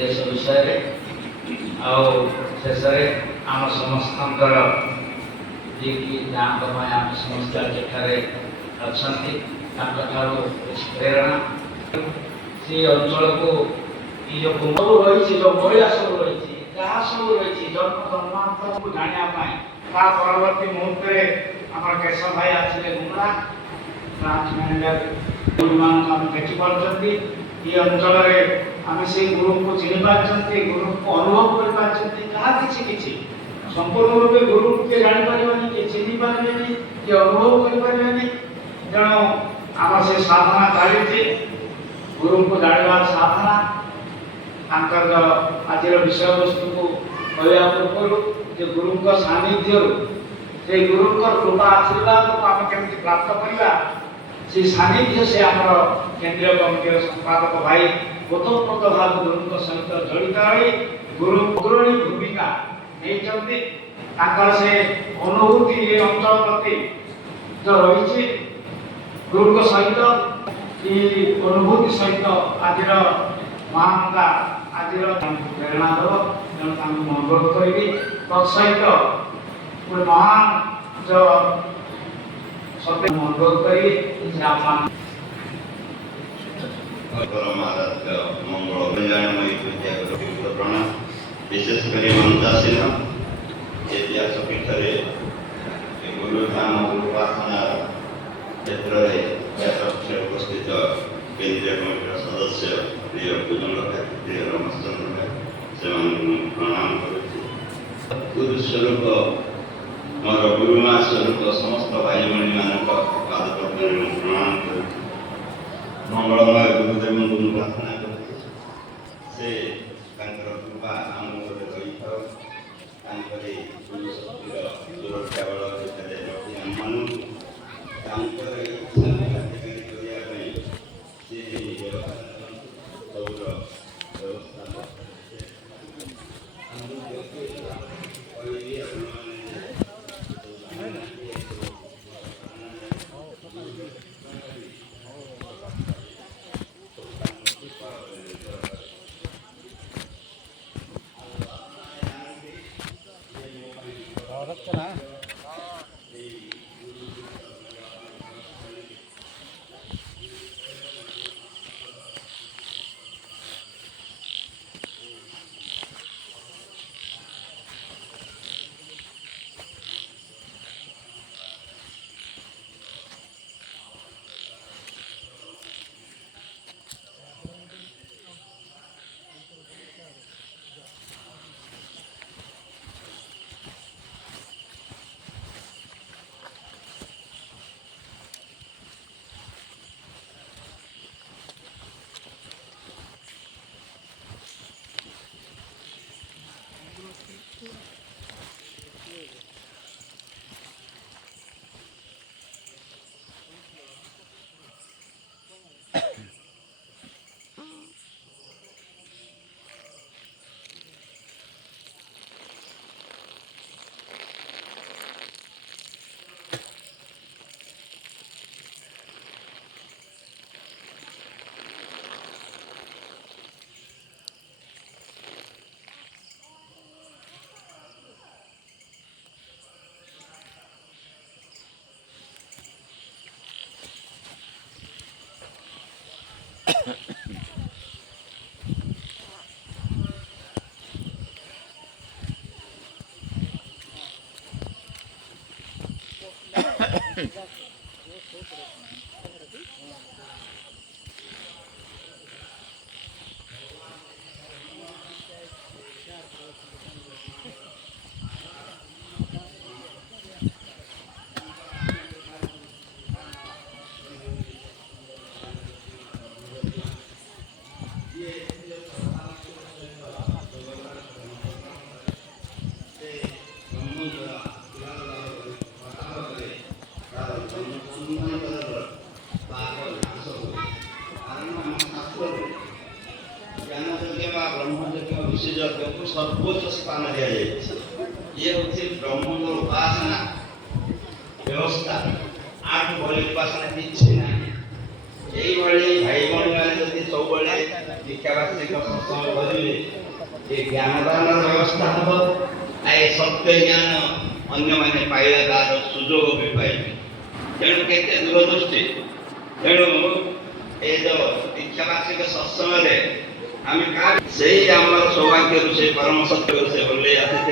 देश विषय शेष आम समस्तर जी कि आम समस्त जेठारे अच्छा प्रेरणा से अंचल को जो सब रही जो महिला सब रही जहाँ सब रही जन्म जन्मांतर को जानापी परवर्ती मुहूर्त में आम केशव भाई आसिले गुमरा ब्रांच मैनेजर देखी पार्टी ये अंचल आम से गुरु को चिन्ह पार्टी गुरु को अनुभव कर पार्टी जहाँ किसी संपूर्ण रूपे गुरु के जापर किए चिन्ह पारे किए अनुभव करें तेणु आम से साधना चली गुरु को जानवर साधना आज विषय वस्तु को कहवा पूर्व जो गुरु सानिध्य से गुरु कृपा आशीर्वाद को आम केमती प्राप्त करवा से सानिध्य से आम केंद्रीय कमिटी संपादक भाई ओतप्रोत भाव गुरु सहित जड़ित रही गुरु अग्रणी भूमिका नहीं से अनुभूति ये अंचल प्रति जो रही गुरु सहित अनुभूति सहित आज महानता आज प्रेरणा दब तेणु अनुरोध करी तत्सहित गोटे महान जो सत्य अनुरोध करी विशेषकर मंत्रासीन इतिहास पीठरे गुरुधाम गुरुपासना क्षेत्र में उपस्थित केंद्रीय कमिटी सदस्य प्रिय पूजन प्रिय रमचंद्र से प्रणाम गुरुस्वरूप मोर गुरुमा स्वरूप समस्त भाई मणि मान पादपद्म प्रणाम कर मंगलमय गुरुदेव को प्रार्थना से कृपा आम रही गुरु शक्तिर सुरक्षा बल रखी आम मान सर्वोच्च स्थान दिया ये होती ब्रह्म उपासना व्यवस्था आठ बड़े उपासना किसी ना এইଭଳି ଭାଇ ଭଉଣୀମାନେ ଯଦି ସବୁବେଳେ ଶିକ୍ଷାବାର୍ଷିକ ସତ୍ସଙ୍ଗ କରିବେ ଏ ଜ୍ଞାନଦାନର ବ୍ୟବସ୍ଥା ହେବ। ଆଉ ଏ ସତ୍ୟ ଜ୍ଞାନ ଅନ୍ୟମାନେ ପାଇବା ତାର ସୁଯୋଗ ବି ପାଇବେ। ତେଣୁ କେତେ ଦୂରଦୃଷ୍ଟି। ତେଣୁ ଏ ଯେଉଁ ଶିକ୍ଷାବାର୍ଷିକ ସତ୍ସଙ୍ଗରେ ଆମେ ସେଇ ଆମର ସୌଭାଗ୍ୟରୁ ସେ ପରମ ସତ୍ୟରୁ ସେ ବୋଲି ଆସିଥିଲେ।